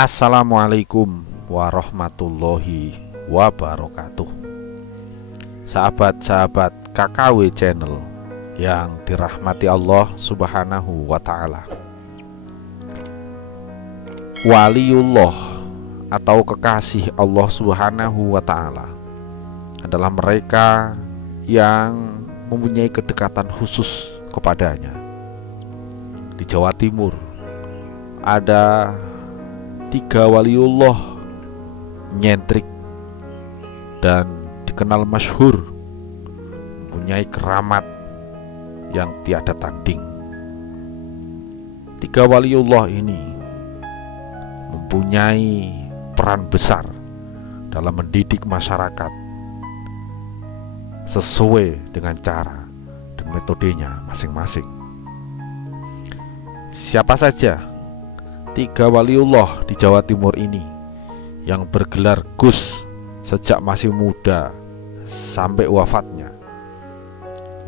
Assalamualaikum warahmatullahi wabarakatuh. Sahabat-sahabat KKW Channel yang dirahmati Allah Subhanahu wa ta'ala. Waliullah atau kekasih Allah Subhanahu wa ta'ala adalah mereka yang mempunyai kedekatan khusus kepadanya. Di Jawa Timur ada 3 waliullah nyentrik dan dikenal masyhur, mempunyai keramat yang tiada tanding. 3 waliullah ini mempunyai peran besar dalam mendidik masyarakat sesuai dengan cara dan metodenya masing-masing. Siapa saja 3 waliullah di Jawa Timur ini yang bergelar Gus sejak masih muda sampai wafatnya,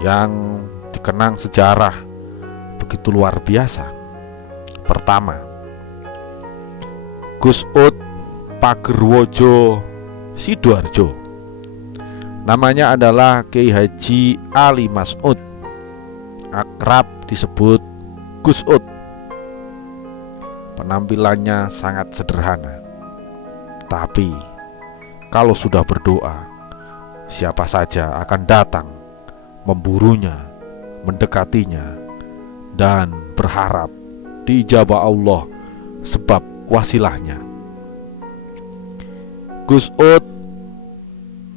yang dikenang sejarah begitu luar biasa? Pertama, Gus Ud Pagerwojo Sidoarjo. Namanya adalah Kiai Haji Ali Mas'ud, akrab disebut Gus Ud. Penampilannya sangat sederhana, tapi kalau sudah berdoa, siapa saja akan datang memburunya, mendekatinya, dan berharap diijabah Allah sebab wasilahnya. Gus Ud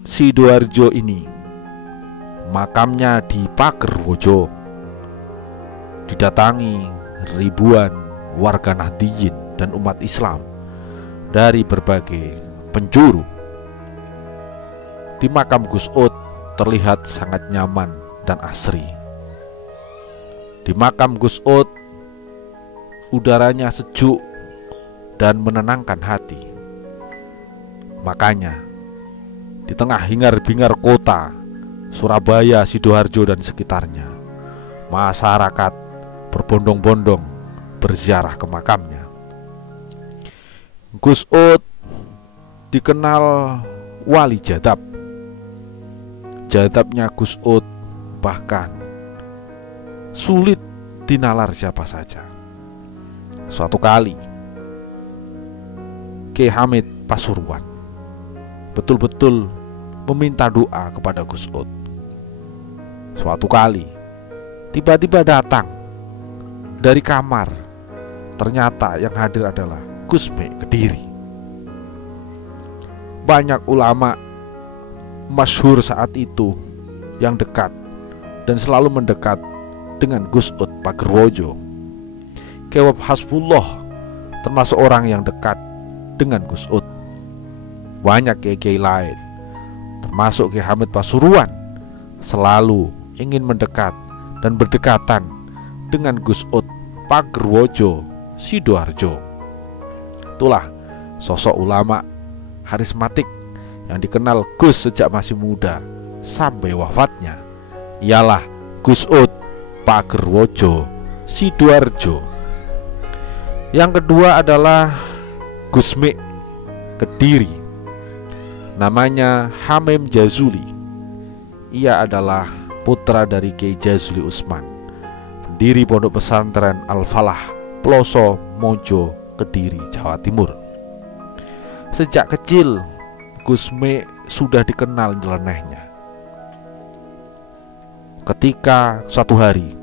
Sidoarjo ini makamnya di Pagerwojo, didatangi ribuan warga Nahdiyin dan umat Islam dari berbagai penjuru. Di makam Gus Ud terlihat sangat nyaman dan asri. Di makam Gus Ud udaranya sejuk dan menenangkan hati. Makanya di tengah hingar-bingar kota Surabaya, Sidoarjo dan sekitarnya, masyarakat berbondong-bondong berziarah ke makamnya. Gus Ud dikenal wali jadab. Jadabnya Gus Ud bahkan sulit dinalar siapa saja. Suatu kali Kiai Hamid Pasuruan betul-betul meminta doa kepada Gus Ud. Suatu kali tiba-tiba datang dari kamar, ternyata yang hadir adalah Gus Mek Kediri. Banyak ulama masyhur saat itu yang dekat dan selalu mendekat dengan Gus Ud Pagerwojo. Kiai Hasbullah termasuk orang yang dekat dengan Gus Ud. Banyak kiai-kiai lain termasuk Kiai Hamid Pasuruan selalu ingin mendekat dan berdekatan dengan Gus Ud Pagerwojo Sidoarjo. Itulah sosok ulama karismatik yang dikenal Gus sejak masih muda sampai wafatnya, ialah Gus Ud Pagerwojo Sidoarjo. Yang kedua adalah Gus Mek Kediri. Namanya Hamim Jazuli. Ia adalah putra dari Kiai Jazuli Usman, pendiri Pondok Pesantren Al-Falah Ploso Mojo Kediri, Jawa Timur. Sejak kecil Gus Mek sudah dikenal nyelenehnya. Ketika suatu hari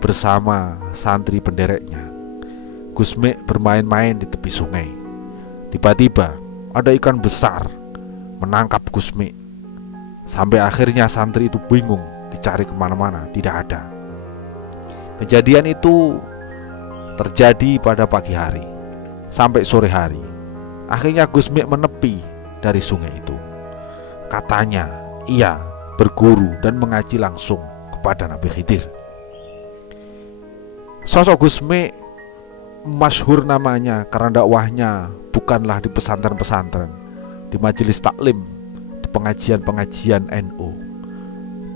bersama santri pendereknya, Gus Mek bermain-main di tepi sungai. Tiba-tiba ada ikan besar menangkap Gus Mek. Sampai akhirnya santri itu bingung, dicari kemana-mana, tidak ada. Kejadian itu terjadi pada pagi hari sampai sore hari. Akhirnya Gus Mek menepi dari sungai itu. Katanya ia berguru dan mengaji langsung kepada Nabi Khidir. Sosok Gus Mek masyhur namanya karena dakwahnya bukanlah di pesantren-pesantren, di majelis taklim, di pengajian-pengajian NU.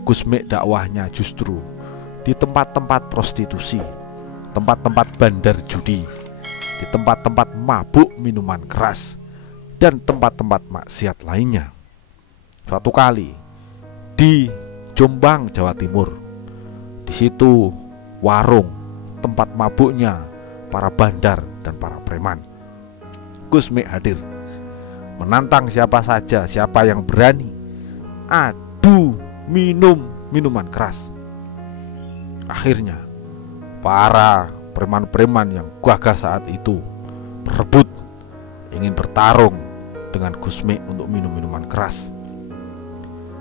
Gus Mek dakwahnya justru di tempat-tempat prostitusi, tempat-tempat bandar judi, di tempat-tempat mabuk minuman keras dan tempat-tempat maksiat lainnya. Suatu kali di Jombang, Jawa Timur, di situ warung tempat mabuknya para bandar dan para preman. Gus Mik hadir, menantang siapa saja, siapa yang berani adu minum minuman keras. Akhirnya para preman-preman yang gagah saat itu berebut ingin bertarung dengan Gus Mik untuk minum minuman keras.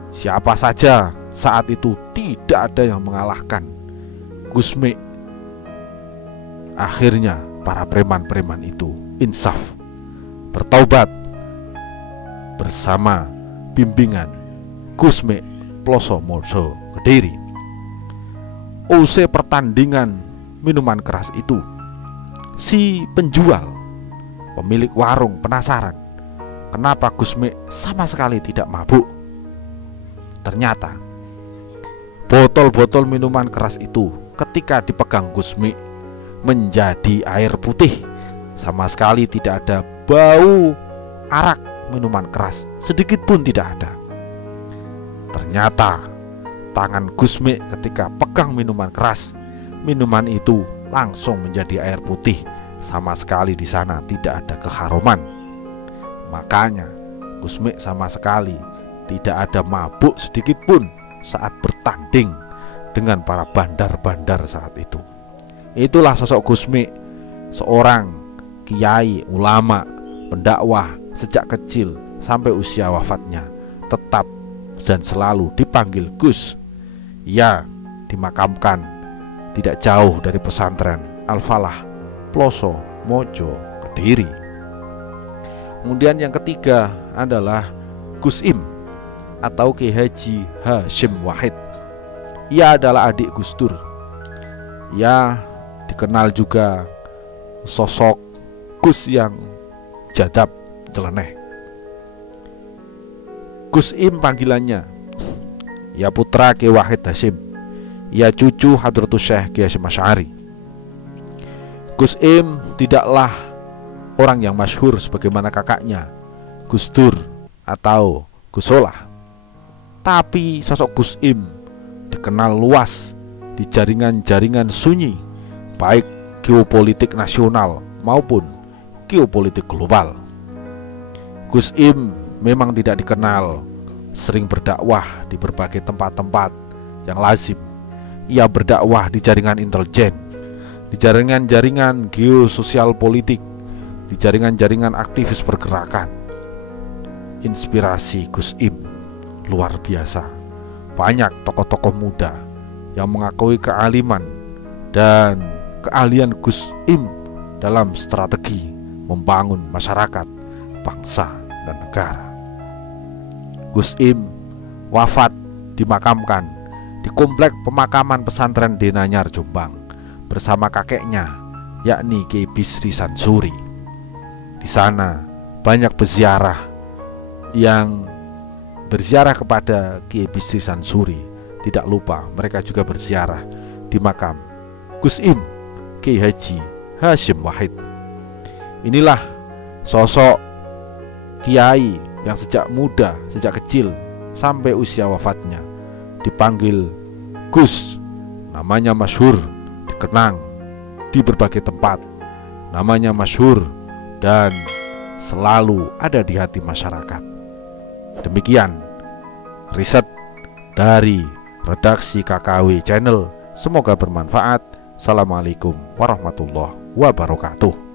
Siapa saja saat itu tidak ada yang mengalahkan Gus Mik. Akhirnya para preman-preman itu insaf, bertaubat bersama bimbingan Gus Mik Ploso Mojo Kediri. Usai pertandingan minuman keras itu, si penjual, pemilik warung penasaran kenapa Gus Mik sama sekali tidak mabuk. Ternyata botol-botol minuman keras itu ketika dipegang Gus Mik menjadi air putih, sama sekali tidak ada bau arak minuman keras, sedikit pun tidak ada. Ternyata tangan Gus Mik ketika pegang minuman keras, minuman itu langsung menjadi air putih, sama sekali di sana tidak ada keharuman. Makanya Gus Mik sama sekali tidak ada mabuk sedikit pun saat bertanding dengan para bandar-bandar saat itu. Itulah sosok Gus Mik, seorang kiai, ulama, pendakwah sejak kecil sampai usia wafatnya tetap dan selalu dipanggil Gus. Ia dimakamkan tidak jauh dari pesantren Al-Falah Ploso Mojo Kediri. Kemudian yang ketiga adalah Gus Im atau Kiai Haji Hasyim Wahid. Ia adalah adik Gus Dur. Ia dikenal juga sosok Gus yang jadab, nyeleneh. Gus Im panggilannya. Ia putra Kiai Wahid Hasyim. Ia cucu Hadratus Syekh Kiai Hasyim Asy'ari. Gus Im tidaklah orang yang masyhur sebagaimana kakaknya Gus Dur atau Gus Solah. Tapi sosok Gus Im dikenal luas di jaringan-jaringan sunyi, baik geopolitik nasional maupun geopolitik global. Gus Im memang tidak dikenal sering berdakwah di berbagai tempat-tempat yang lazim. Ia berdakwah di jaringan intelijen, di jaringan-jaringan geososial politik, di jaringan-jaringan aktivis pergerakan. Inspirasi Gus Im luar biasa. Banyak tokoh-tokoh muda yang mengakui kealiman dan keahlian Gus Im dalam strategi membangun masyarakat, bangsa, dan negara. Gus Im wafat dimakamkan di komplek pemakaman pesantren Denanyar Jombang bersama kakeknya, yakni Kiai Bisri Sansuri. Di sana banyak peziarah yang berziarah kepada Kiai Bisri Sansuri. Tidak lupa mereka juga berziarah di makam Gus Im Kiai Haji Hasyim Wahid. Inilah sosok kiai yang sejak muda, sejak kecil sampai usia wafatnya dipanggil Gus. Namanya masyhur, dikenang di berbagai tempat. Namanya masyhur dan selalu ada di hati masyarakat. Demikian riset dari redaksi KKW Channel. Semoga bermanfaat. Assalamualaikum warahmatullahi wabarakatuh.